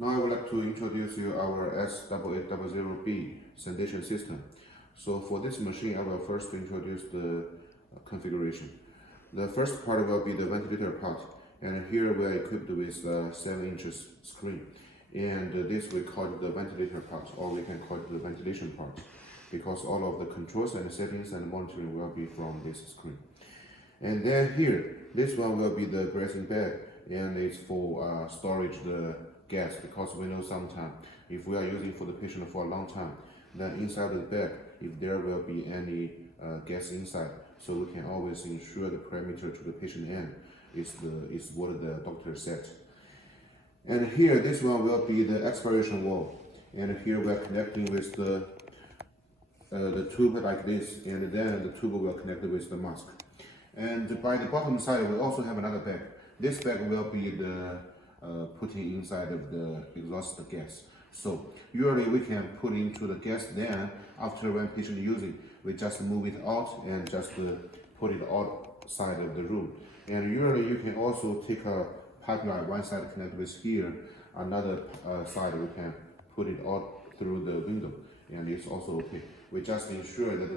Now I would like to introduce you our S8800B sedation system. So for this machine, I will first introduce the configuration. The first part will be the ventilator part, and here we are equipped with a 7-inch screen. And this we call it the ventilator part, or we can call it the ventilation part, because all of the controls and settings and monitoring will be from this screen. And then here, this one will be the breathing bag, and it's for storage the gas, because we know sometimes if we are using for the patient for a long time, then inside the bag, if there will be any gas inside, so we can always ensure the parameter to the patient end is what the doctor said. And here, this one will be the expiration valve, and here we are connecting with the tube like this, and then the tube will connect with the mask. And by the bottom side, we also have another bag. This bag will be the putting inside of the exhaust gas. So usually we can put into the gas, then after when patient using, we just move it out and just put it outside of the room. And usually you can also take a pipeline, one side connect with here, another side we can put it out through the window, and it's also okay. We just ensure that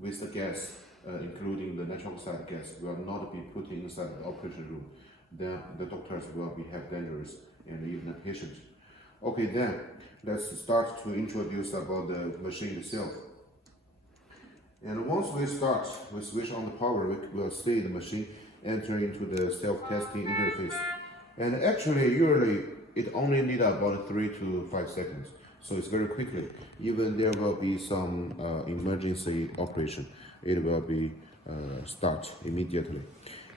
with the gas, including the nitric oxide gas, will not be put inside the operation room. Then the doctors will be have dangerous and even the patient. Okay, then let's start to introduce about the machine itself. And once we start, we switch on the power, we will see the machine enter into the self-testing interface. And actually, usually it only needs about 3 to 5 seconds. So it's very quickly. Even there will be some emergency operation, it will be start immediately.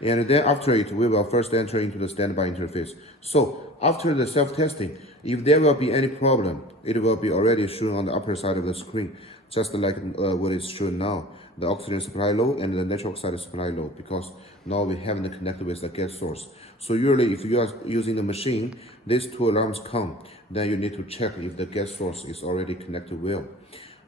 And then after it, we will first enter into the standby interface. So after the self-testing, if there will be any problem, it will be already shown on the upper side of the screen, just like what is shown now. The oxygen supply low and the nitric oxide supply low, because now we haven't connected with the gas source. So usually if you are using the machine, these two alarms come, then you need to check if the gas source is already connected well.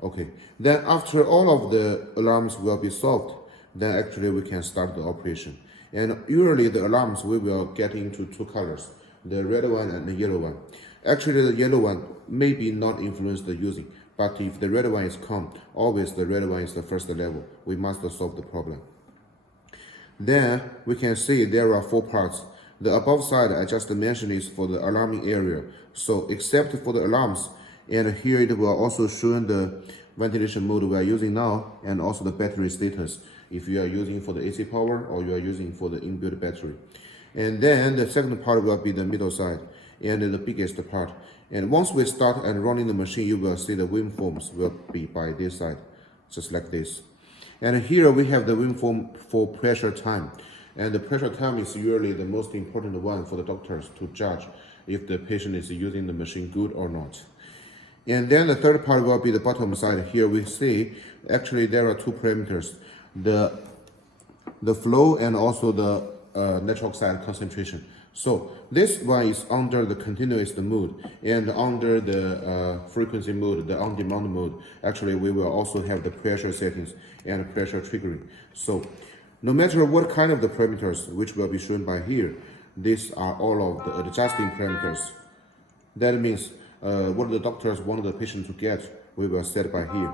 Okay, then after all of the alarms will be solved, then actually we can start the operation. And usually the alarms we will get into two colors, the red one and the yellow one. Actually the yellow one maybe not influence the using, but if the red one is calm, always the red one is the first level. We must solve the problem. Then we can see there are 4 parts. The above side I just mentioned is for the alarming area. So except for the alarms, and here it will also show the ventilation mode we are using now, and also the battery status, if you are using for the AC power or you are using for the inbuilt battery. And then the second part will be the middle side and the biggest part. And once we start and running the machine, you will see the waveforms will be by this side, just like this. And here we have the waveform for pressure time. And the pressure time is usually the most important one for the doctors to judge if the patient is using the machine good or not. And then the third part will be the bottom side. Here we see actually there are 2 parameters, the flow and also the nitric oxide concentration. So this one is under the continuous mode, and under the frequency mode, the on-demand mode, actually we will also have the pressure settings and pressure triggering. So no matter what kind of the parameters which will be shown by here, these are all of the adjusting parameters. That means what the doctors want the patient to get, we will set by here.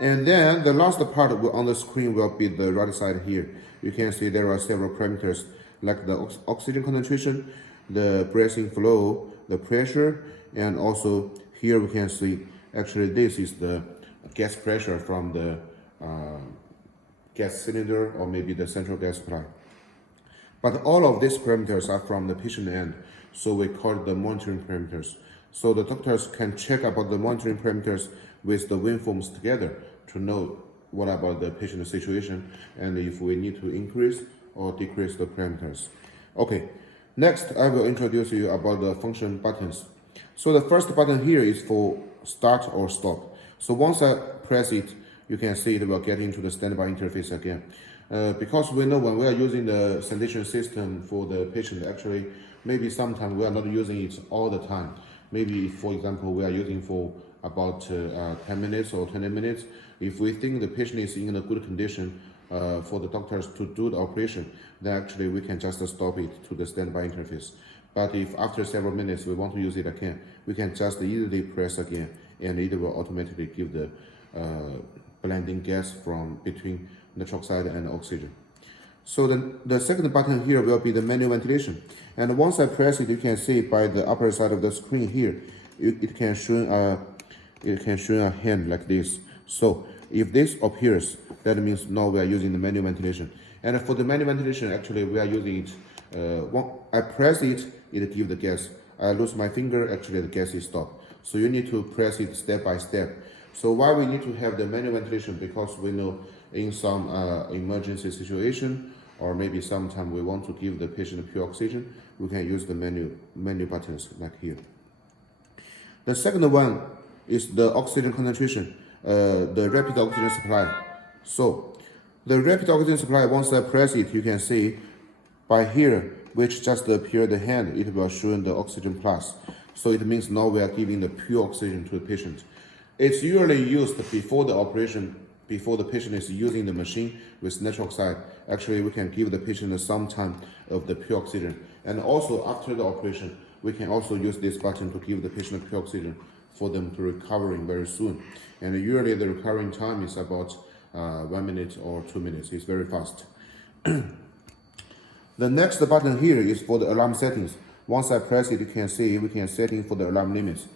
And then the last part on the screen will be the right side here. You can see there are several parameters like the oxygen concentration, the breathing flow, the pressure, and also here we can see actually this is the gas pressure from the gas cylinder or maybe the central gas supply. But all of these parameters are from the patient end, so we call it the monitoring parameters. So the doctors can check about the monitoring parameters with the waveforms together to know what about the patient situation and if we need to increase or decrease the parameters. Okay, next I will introduce you about the function buttons. So the first button here is for start or stop. So once I press it, you can see it will get into the standby interface again. Because we know when we are using the sedation system for the patient, actually maybe sometimes we are not using it all the time. Maybe, for example, we are using for about 10 minutes or 20 minutes. If we think the patient is in a good condition for the doctors to do the operation, then actually we can just stop it to the standby interface. But if after several minutes we want to use it again, we can just easily press again, and it will automatically give the blending gas from between nitrous oxide and oxygen. So the second button here will be the manual ventilation. And once I press it, you can see by the upper side of the screen here, it can show a hand like this. So if this appears, that means now we are using the manual ventilation. And for the manual ventilation, actually we are using it. When I press it, it gives the gas. I lose my finger, actually the gas is stopped. So you need to press it step by step. So why we need to have the manual ventilation? Because we know in some emergency situation, or maybe sometime we want to give the patient pure oxygen, we can use the menu buttons like here. The second one is the oxygen concentration, the rapid oxygen supply. So the rapid oxygen supply, once I press it, you can see by here, which just appear the hand, it will show the oxygen plus. So it means now we are giving the pure oxygen to the patient. It's usually used before the operation, before the patient is using the machine with nitrous oxide. Actually, we can give the patient some time of the pure oxygen. And also after the operation, we can also use this button to give the patient pure oxygen for them to recovering very soon. And usually the recovering time is about 1 minute or 2 minutes. It's very fast. The next button here is for the alarm settings. Once I press it, you can see we can setting for the alarm limits.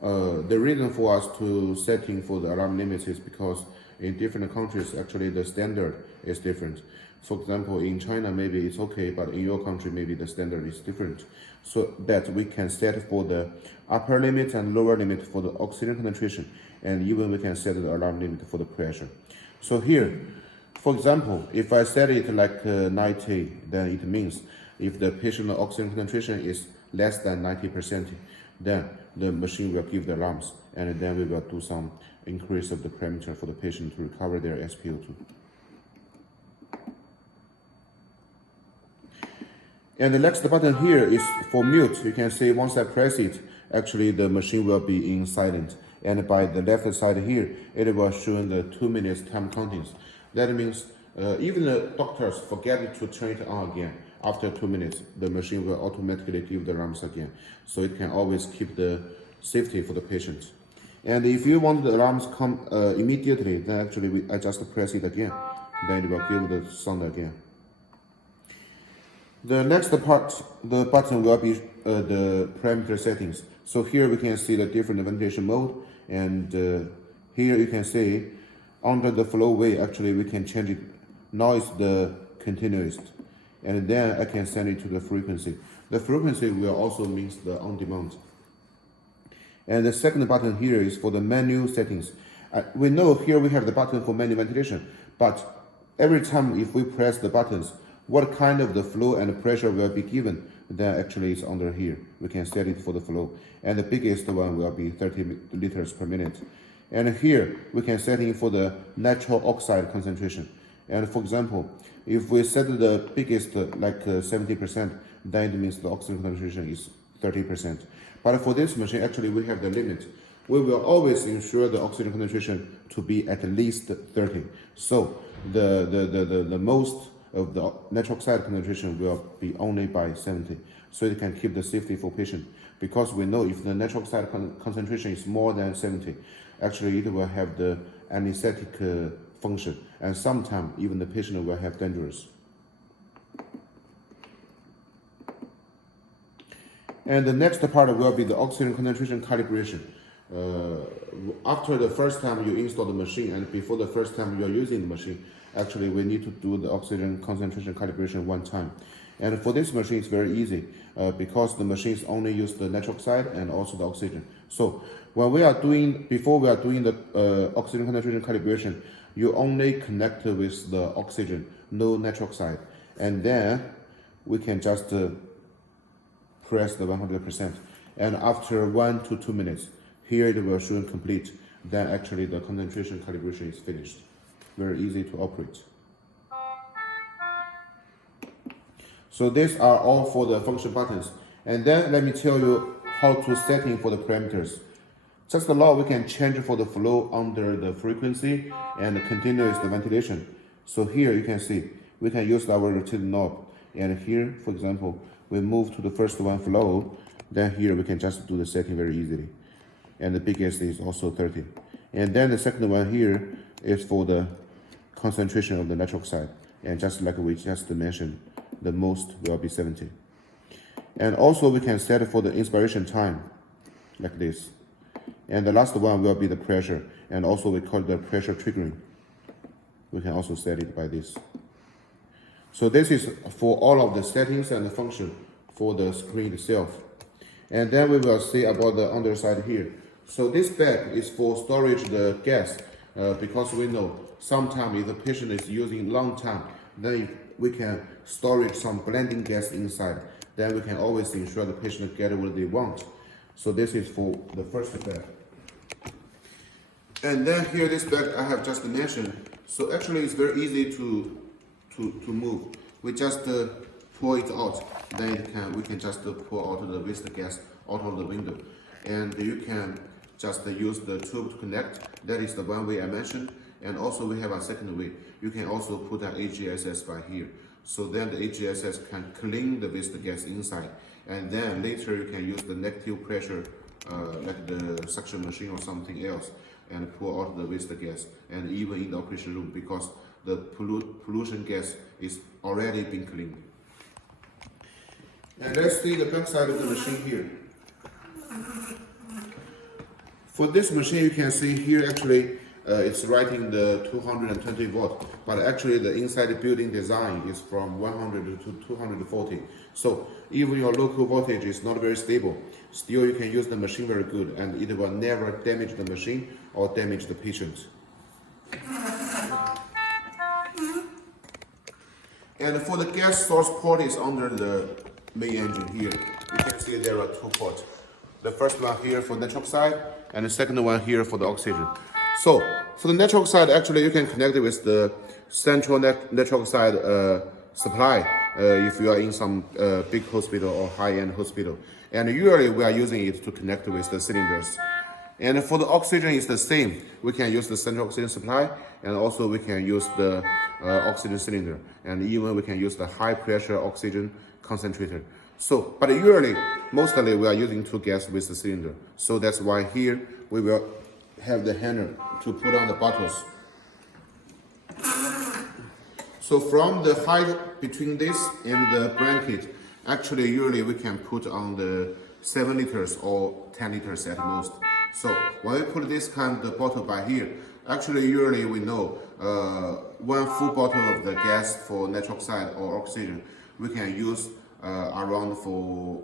The reason for us to setting for the alarm limits is because in different countries, actually the standard is different. For example, in China, maybe it's okay, but in your country, maybe the standard is different. So that we can set for the upper limit and lower limit for the oxygen concentration, and even we can set the alarm limit for the pressure. So here, for example, if I set it like 90, then it means if the patient oxygen concentration is less than 90%, then the machine will give the alarms, and then we will do some increase of the parameter for the patient to recover their SpO2. And the next button here is for mute. You can see once I press it, actually the machine will be in silent. And by the left side here, it will show the 2 minutes time countings. That means even the doctors forget to turn it on again. After 2 minutes, the machine will automatically give the alarms again. So it can always keep the safety for the patient. And if you want the alarms come immediately, then actually I just press it again. Then it will give the sound again. The next part, the button will be the parameter settings. So here we can see the different ventilation mode, and here you can see under the flow way, actually we can change it. Now it's the continuous, and then I can send it to the frequency. The frequency will also means the on demand. And the second button here is for the menu settings. We know here we have the button for manual ventilation, but every time if we press the buttons, what kind of the flow and pressure will be given, then actually it's under here. We can set it for the flow. And the biggest one will be 30 liters per minute. And here we can set it for the nitrous oxide concentration. And for example, if we set the biggest like 70%, then it means the oxygen concentration is 30%. But for this machine, actually we have the limit. We will always ensure the oxygen concentration to be at least 30. So the most of the nitrous oxide concentration will be only by 70. So it can keep the safety for patient. Because we know if the nitrous oxide concentration is more than 70, actually it will have the anesthetic function. And sometimes even the patient will have dangerous. And the next part will be the oxygen concentration calibration. After the first time you install the machine and before the first time you are using the machine, actually we need to do the oxygen concentration calibration one time. And for this machine it's very easy because the machines only use the nitrous oxide and also the oxygen. So when we are doing, before we are doing the oxygen concentration calibration, you only connect with the oxygen, no nitrous oxide. And then we can just press the 100%. And after 1 to 2 minutes, here it will show complete. Then actually the concentration calibration is finished. Very easy to operate. So these are all for the function buttons. And then let me tell you how to setting for the parameters. Just now we can change for the flow under the frequency and continuous the ventilation. So here you can see we can use our rotating knob. And here, for example, we move to the first one flow, then here we can just do the setting very easily. And the biggest is also 30. And then the second one here is for the concentration of the nitric oxide. And just like we just mentioned, the most will be 70. And also we can set for the inspiration time, like this. And the last one will be the pressure. And also we call it the pressure triggering. We can also set it by this. So this is for all of the settings and the function for the screen itself. And then we will see about the underside here. So this bag is for storage the gas, because we know sometimes if the patient is using long time, then we can storage some blending gas inside. Then we can always ensure the patient get what they want. So this is for the first bag. And then here this bag I have just mentioned. So actually it's very easy to move. We just pull it out. Then we can just pull out the waste gas out of the window. And you can just use the tube to connect. That is the one way I mentioned. And also we have a second way. You can also put an AGSS by here. So then the AGSS can clean the waste gas inside. And then later you can use the negative pressure, like the suction machine or something else, and pull out the waste gas. And even in the operation room, because the pollution gas is already been cleaned. And let's see the back side of the machine here. For this machine, you can see here actually it's writing the 220 volt, but actually the inside building design is from 100 to 240. So even your local voltage is not very stable, still you can use the machine very good, and it will never damage the machine or damage the patient. And for the gas source port is under the main engine here. You can see there are two ports. The first one here for nitric oxide, and the second one here for the oxygen. So for the nitric oxide, actually you can connect it with the central nitric oxide supply if you are in some big hospital or high-end hospital. And usually we are using it to connect with the cylinders. And for the oxygen, it's the same. We can use the central oxygen supply, and also we can use the oxygen cylinder, and even we can use the high pressure oxygen concentrator. So, but usually, mostly we are using two gas with the cylinder. So that's why here we will have the handle to put on the bottles. So from the height between this and the blanket, actually usually we can put on the 7 liters or 10 liters at most. So when we put this kind of bottle by here, actually usually we know one full bottle of the gas for nitric oxide or oxygen, we can use around for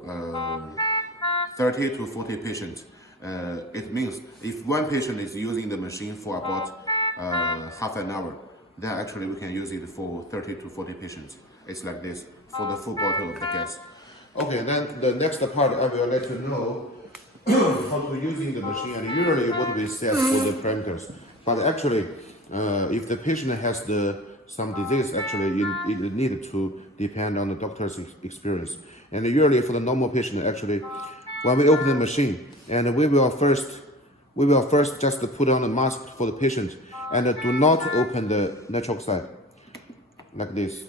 30 to 40 patients. It means if one patient is using the machine for about half an hour, then actually we can use it for 30 to 40 patients. It's like this for the full bottle of the gas. Okay, then the next part I will let you know how to using the machine, and usually what we set for the parameters. But actually, if the patient has some disease, actually it need to depend on the doctor's experience. And usually for the normal patient, actually, when we open the machine, and we will first just put on a mask for the patient, and do not open the nitric oxide like this.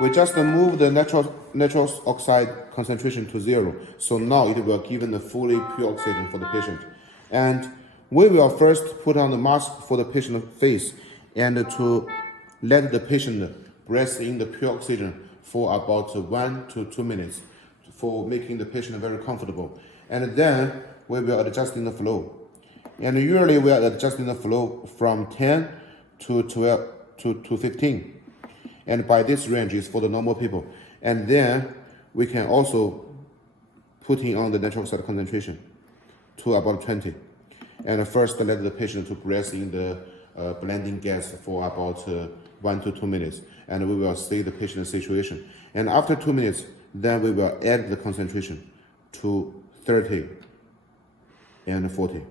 We just move the nitric oxide concentration to 0. So now it will give a fully pure oxygen for the patient. And we will first put on the mask for the patient's face, and to let the patient breathe in the pure oxygen for about 1 to 2 minutes for making the patient very comfortable. And then we will adjusting the flow. And usually we are adjusting the flow from 10 to 12 to 15. And by this range is for the normal people. And then we can also putting on the nitric oxide concentration to about 20. And first let the patient to breathe in the blending gas for about 1 to 2 minutes. And we will see the patient's situation. And after 2 minutes, then we will add the concentration to 30 and 40.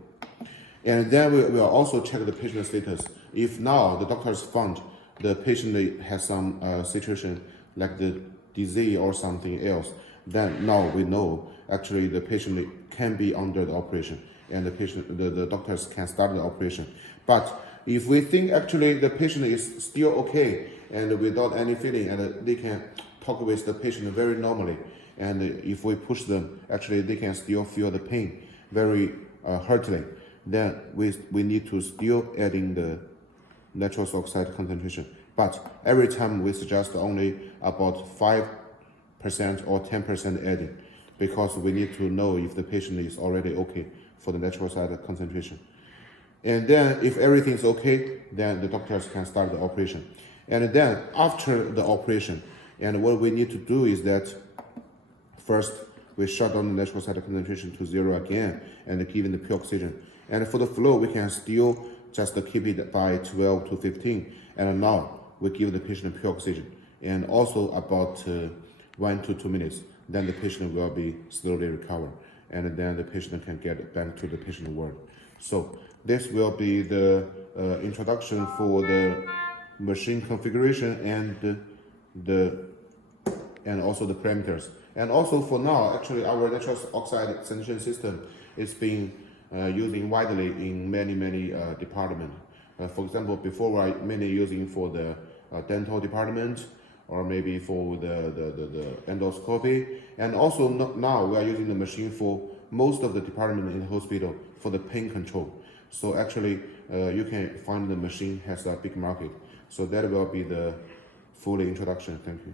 And then we will also check the patient's status. If now the doctors found the patient has some situation like the disease or something else, then now we know actually the patient can be under the operation, and the doctors can start the operation. But if we think actually the patient is still okay and without any feeling, and they can talk with the patient very normally, and if we push them, actually they can still feel the pain very heartily. Then we need to still adding the nitrous oxide concentration. But every time we suggest only about 5% or 10% adding, because we need to know if the patient is already okay for the nitrous oxide concentration. And then if everything's okay, then the doctors can start the operation. And then after the operation, and what we need to do is that first we shut down the nitrous oxide concentration to 0 again and give in the pure oxygen. And for the flow, we can still just keep it by 12 to 15. And now we give the patient pure oxygen. And also about 1 to 2 minutes, then the patient will be slowly recover. And then the patient can get back to the patient ward. So this will be the introduction for the machine configuration and also the parameters. And also for now, actually our nitrous oxide sanitation system is being using widely in many departments. For example, before we are mainly using for the dental department, or maybe for the endoscopy, and also now we are using the machine for most of the department in the hospital for the pain control. So actually you can find the machine has a big market. So that will be the full introduction. Thank you.